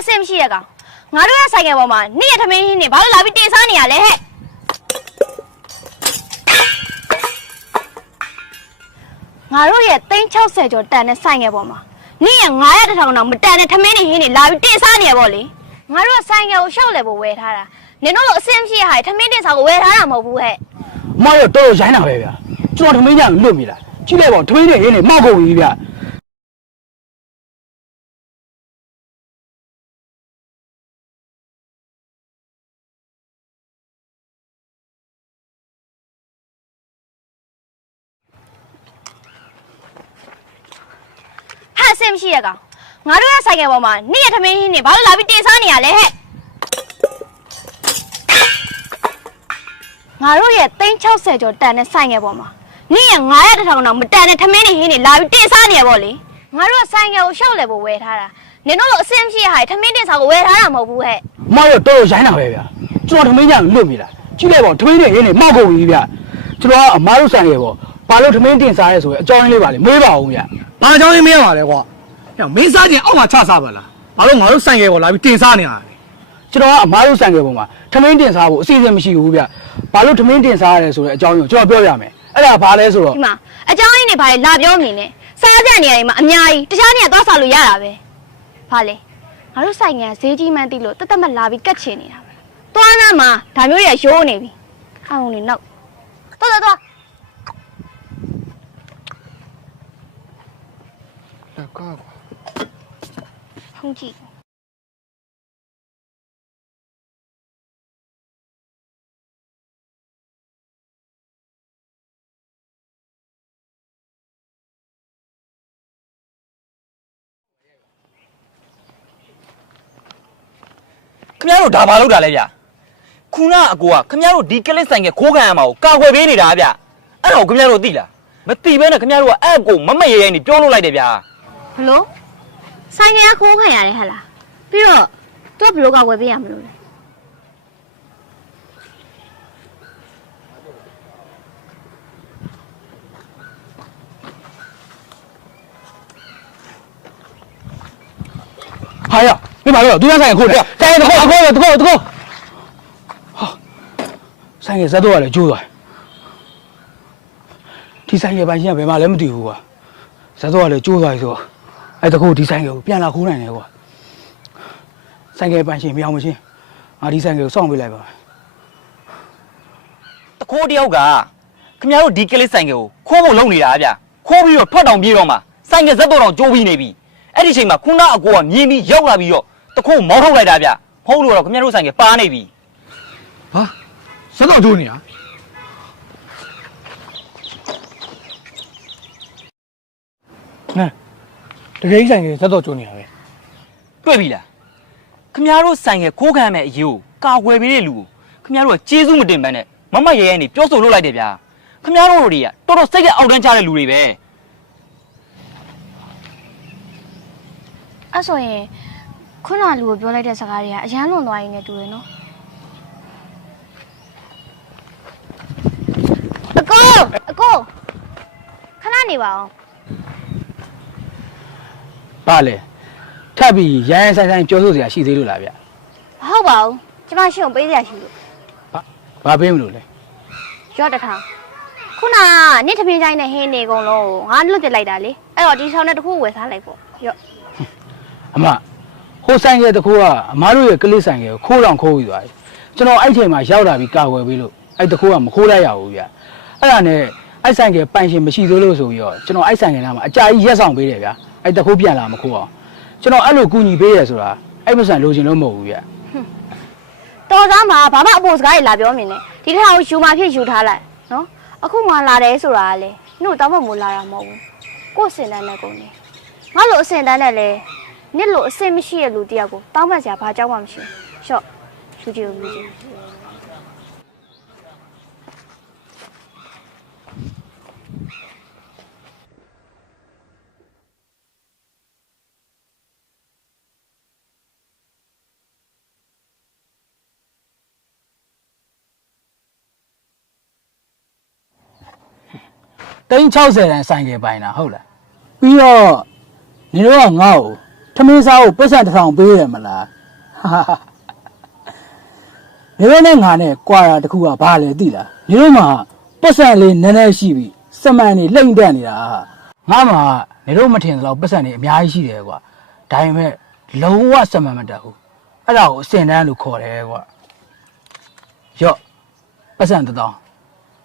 အဆင်မရှိရကောင်ငါတို့ရဲ့ဆိုင်ကယ်ပေါ်မှာနေ့ရက်ထမင်းဟင်းနေဘာလို့လာပြီးတင်စားနေရလဲဟဲ့ငါတို့ရဲ့360ကျော်တန်တဲ့ဆိုင်ကယ်ပေါ်မှာနေ့ရက်900တစ်ထောင်တော့မတန်တဲ့ထမင်းနေဟင်းနေလာပြီးတင်စားနေရပေါ့လေငါတို့ကဆိုင်ကယ်ကိုရှောက်လေဖို့ဝယ်ထားတာနင်တို့လိုအဆင်မရှိရဟာထမင်းတင်စားကိုဝယ်ထားတာမဟုတ်ဘူးဟဲ့အမရောတော်တော်ရိုင်းတာပဲဗျာကျွန်တော်ထမင်းကြလွတ်မိလားကြည့်လိုက်ပါထမင်းတွေရင်းနေမောက်ကုန်ပြီဗျာ ဆင်မရှိရကောင်ငါတို့ရဲ့ဆိုင်ကယ်ပေါ်မှာနေ့ရက်ထမင်းဟင်းနေဘာလို့လာပြီးတင်စားနေရလဲဟဲ့ငါတို့ရဲ့360ကျော်တန်တဲ့ဆိုင်ကယ်ပေါ်မှာနေ့ရက်900တစ်ထောင်တော့မတန်တဲ့ထမင်းနေဟင်းနေလာပြီးတင်စားနေရပေါ့လေငါတို့ကဆိုင်ကယ်ကိုရှောက်လေဖို့ဝယ်ထားတာနင်တို့လိုအဆင်မရှိရဟာထမင်းတင်စားကိုဝယ်ထားတာမဟုတ်ဘူးဟဲ့အမရောတော်တော်ရိုင်းတာပဲဗျာကျွန်တော်ထမင်းကြလွတ်မိလားကြည့်လိုက်ပါထမင်းတွေရင်းနေမောက်ကုန်ပြီဗျာကျွန်တော်ကအမားတို့ဆိုင်ရပေါ့ဘာလို့ထမင်းတင်စားရဲဆိုရင်အကြောင်းရင်းလေးပါလေမေးပါဦးဗျာ။ ဘာကြောင့်လဲမင်းရပါလဲကွာ။ဟဲ့မင်းစားခြင်းအောက်မှာချစားပါလား။ဘာလို့ငါတို့ဆိုင်ကယ်ပေါ်လာပြီးတင်စားနေရလဲကျွန်တော်ကအမားတို့ဆိုင်ရပေါ်မှာထမင်းတင်စားဖို့အစီအစဉ်မရှိဘူးဗျာဘာလို့ထမင်းတင်စားရဲဆိုတဲ့အကြောင်းရင်းကိုကျွန်တော်ပြောပြမယ်အဲ့ဒါဘာလဲဆိုတော့ဒီမှာအကြောင်းရင်းနေဘာလဲလာပြောမနေနဲ့စားကြနေရတယ်မှာအများကြီးတခြားနေရာသွားစားလို့ရတာပဲဘာလဲငါတို့ဆိုင်ငယ်ဈေးကြီးမှန်းသိလို့တက်တက်မလာပြီးကတ်ချင်နေတာပဲသွားနာမှာဒါမျိုးတွေကရိုးနေပြီအောင်နေနောက်သွားသွားသွား။ က်ကားကွာဖုန်ကြည့်ခမရတို့ဒါဘာလုပ်တာလဲဗျခုနကအကိုကခမရတို့ဒီကလစ်ဆိုင်ကခိုးခံရမှာကိုကာကွယ်ပေးနေတာဗျအဲ့တော့ခမရတို့သိလားမသိဘဲနဲ့ခမရတို့ကအဲ့အကိုမမရရဲနေပြောလို့လိုက်တယ်ဗျ ဘလို့ဆိုင်ငယ်ကခိုးခံရတယ်ဟဲ့လားပြီးတော့တော့ဘလို့ကောက်ွယ်ပေးရမလို့လဲဟာရမင်းပါလို့သူရဆိုင်ခိုးတယ်ဆိုင်တကောအကောတကောတကောဟာဆိုင်ကဇက်တော့လည်းကျိုးသွားဒီဆိုင်ကပိုင်ရှင်ကဘယ်မှလည်းမတည်ဘူးကွာဇက်တော့လည်းကျိုးသွားပြီဆို အဲ့တကောဒီဆိုင်ကိုပြန်လာခိုးနိုင်တယ်ကွာဆိုင်ကပိုင်ရှင်မအောင်မချင်းငါဒီဆိုင်ကိုစောင့်ပေးလိုက်ပါတခိုးတယောက်ကခမရတို့ဒီကလစ်ဆိုင်ကကိုခိုးဖို့လုပ်နေတာဗျခိုးပြီးတော့ထွက်တောင်ပြေးတော့မှဆိုင်ကဇက်တော့တောင်ကျိုးပြီးနေပြီအဲ့ဒီချိန်မှာခုနကအကိုကမြင်ပြီးရောက်လာပြီးတော့တခိုးမောင်းထုတ်လိုက်တာဗျမဟုတ်လို့တော့ခမရတို့ဆိုင်ကပါနေပြီ။ဟာ။စက်တော့ကျိုးနေတာ။နဲ တကယ်ကြီးဆိုင်ကယ်စက်တော့ကျိုးနေတာပဲတွေ့ပြီလားခမရတို့ဆိုင်ကခိုးခံရမယ့်အရေးကိုကာကွယ်ပေးတဲ့လူကိုခမရတို့ကကျေးဇူးမတင်ဘဲနဲ့မမရရဲနေပြောဆိုလုပ်လိုက်တယ်ဗျာခမရတို့တွေကတော်တော်စိတ်ကအောက်တန်းချတဲ့လူတွေပဲအဲ့ဆိုရင်ခုနလူကိုပြောလိုက်တဲ့စကားတွေကအရန်လွန်သွားရင်လည်းတူတယ်နော်အကိုအကိုခဏနေပါအောင် ပါလေထပ်ပြီးရိုင်းရိုင်းဆိုင်ဆိုင်ပြောဆိုစရာရှိသေးလို့လားဗျမဟုတ်ပါဘူးကျမရှင်းကိုပေးစရာရှိလို့ဘာပေးမလို့လဲရော့တထောင်ခုနကနေ့သမင်းချိုင်းနဲ့ဟင်းနေကုန်လုံးကိုငါလွတ်ပြလိုက်တာလေအဲ့တော့ဒီဆောင်နဲ့တစ်ခုဝယ်စားလိုက်ပေါ့ရော့အမဟိုဆိုင်ကတကူကအမားတို့ရဲ့ကလစ်ဆိုင်ကကိုခိုးတော့ခိုးပြီးသွားတယ်ကျွန်တော်အဲ့ချိန်မှာရောက်လာပြီးကာဝယ်ပေးလို့အဲ့တကူကမခိုးလိုက်ရဘူးဗျအဲ့ဒါနဲ့အဲ့ဆိုင်ကပိုင်ရှင်မရှိသေးလို့ဆိုပြီးတော့ကျွန်တော်အဲ့ဆိုင်ကနားမှာအကြာကြီးရက်ဆောင်ပေးတယ်ဗျ အဲ့တကူပြန်လာမခိုးအောင်ကျွန်တော်အဲ့လိုကူညီပေးရဆိုတာအဲ့မဆန်လိုချင်လို့မဟုတ်ဘူးဗျတော်သားမှာဘာမှအပေါ်စကားတွေလာပြောမနေနဲ့ဒီတစ်ခါကိုယူมาဖြစ်ယူထားလိုက်နော်အခုမှလာတယ်ဆိုတာကလေနှုတ်တောင်းမမို့လာတာမဟုတ်ဘူးကိုယ်စင်တန်းနဲ့ကုန်နေငါလိုအစင်တန်းနဲ့လေနစ်လိုအစင်မရှိတဲ့လူတယောက်ကိုတောင်းပန်စရာဘာကြောက်မှမရှိဘူးရှော့ယူကြည့်ဦးယူကြည့် 360တန်ဆိုင်ကပိုင်တာဟုတ်လားပြီးတော့နေတော့ကငါ့ကိုထမင်းစားကိုပတ်စံတစ်ထောင်ပေးတယ်မလားဟာဟာနေတော့နဲ့ငါနဲ့ကွာတာတစ်ခုကဘာလဲသိလားနေတော့မှပတ်စံလေးနည်းနည်းရှိပြီစမန်နေလိမ့်တက်နေတာငါမှနေတော့မထင်သလောက်ပတ်စံနေအများကြီးရှိတယ်ကွာဒါပေမဲ့လုံးဝစမန်မတက်ဘူးအဲ့ဒါကိုအစင်တန်းလို့ခေါ်တယ်ကွာရော့ပတ်စံတစ်ထောင်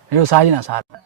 နေတော့စားချင်တာစားတယ်